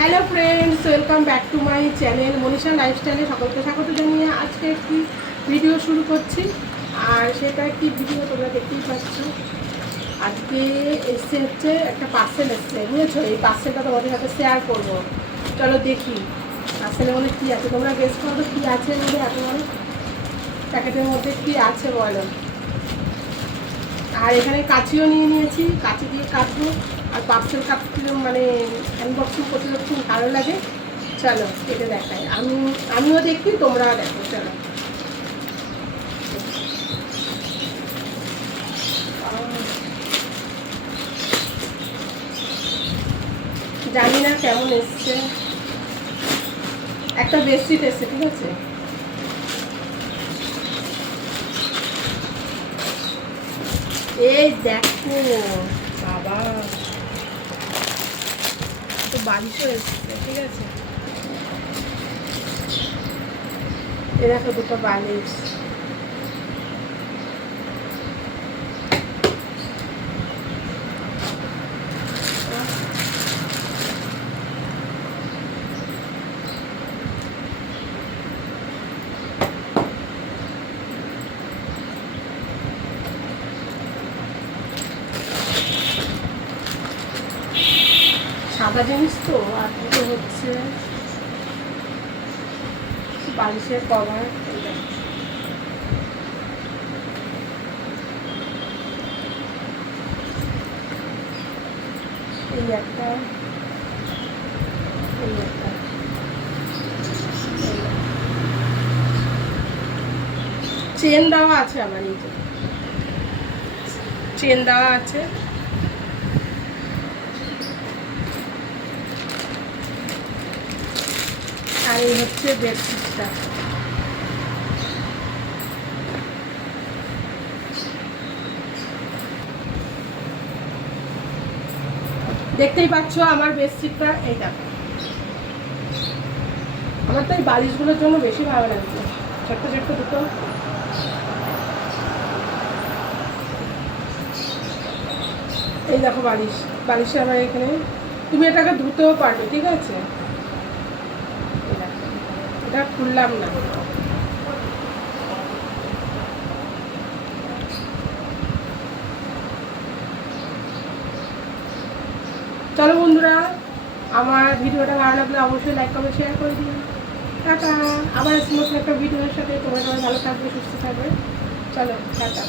Hello friends, welcome back to my channel Manisha লাইফস্টাইলে সকলকে স্বাগত জানিয়ে আজকে একটি ভিডিও শুরু করছি। আর সেটা একটি ভিডিও তোমরা দেখতেই পাচ্ছ। আজকে এসছে হচ্ছে একটা পার্সেল এসছে, বুঝেছো? এই পার্সেলটা তোমাদের সাথে শেয়ার করবো। চলো দেখি পার্সেলের মধ্যে কী আছে, তোমরা গেস করো কী আছে বলে। একেবারে প্যাকেটের মধ্যে কী আছে বলো। আর এখানে কাঁচিও নিয়ে নিয়েছি, কাঁচি দিয়ে কাটবো। আর পার্সেল কাটতে মানে আনবক্সিং করতে খুব ভালো লাগে। চলো কেটে দেখাই, আমিও দেখি, তোমরাও দেখো। চলো জানি না কেমন এসছে, একটা বেডশিট এসছে, ঠিক আছে? এই দেখো বাবা, তো বালিশও এসছে, ঠিক আছে? এ দেখো দুটো বালিশ। সাদা জিনিস তো, আর দুটো হচ্ছে বালিশের কভার। এই একটা, এই একটা, চেন দেওয়া আছে, আবার এই যে চেন দেওয়া আছে। আর এই হচ্ছে বেডশিটটা। দেখতেই পাচ্ছ আমার বেডশিটটা, এই দেখো। আমার তো এই বালিশগুলোর জন্য বেশি ভালো লাগছে, ছোট্ট ছোট্ট দুটো। এই দেখো বালিশ, বালিশে আমার এখানে তুমি এটাকে ধুতেও পারবে, ঠিক আছে? এটা খুললাম না। চলো বন্ধুরা, আমার ভিডিওটা ভালো লাগলে অবশ্যই লাইক কমেন্ট শেয়ার করে দিন। টাটা। আবার নতুন একটা ভিডিওর সাথে তোমরা সবাই ভালো থাকবে, সুস্থ থাকবে। চলো টাটা।